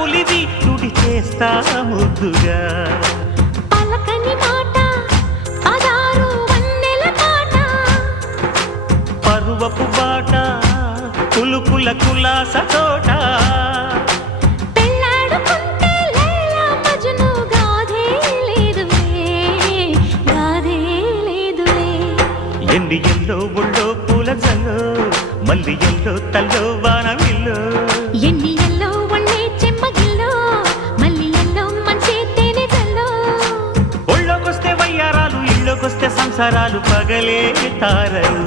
ఉలివి తుడి చేస్తా ముద్దుగా పలకని మాట పదారు వన్నెల పాట పరువపు బాట కులుకుల కులాస తోట పెళ్ళాడుకుంటే లైలా మజ్ను గాథే లేదులే ఎండి ఎల్లో ఒళ్ళో పూల జల్లో మల్లి ఎల్లో తల్లో వానవిల్లో ఎన్ని ఎల్లో ఒళ్ళే చెమ్మగిల్లో మల్లి ఎల్లో మంచి తేనె జల్లో ఒళ్ళోకొస్తే వయ్యారాలు ఇళ్ళోకొస్తే సంసారాలు పగలే తారలు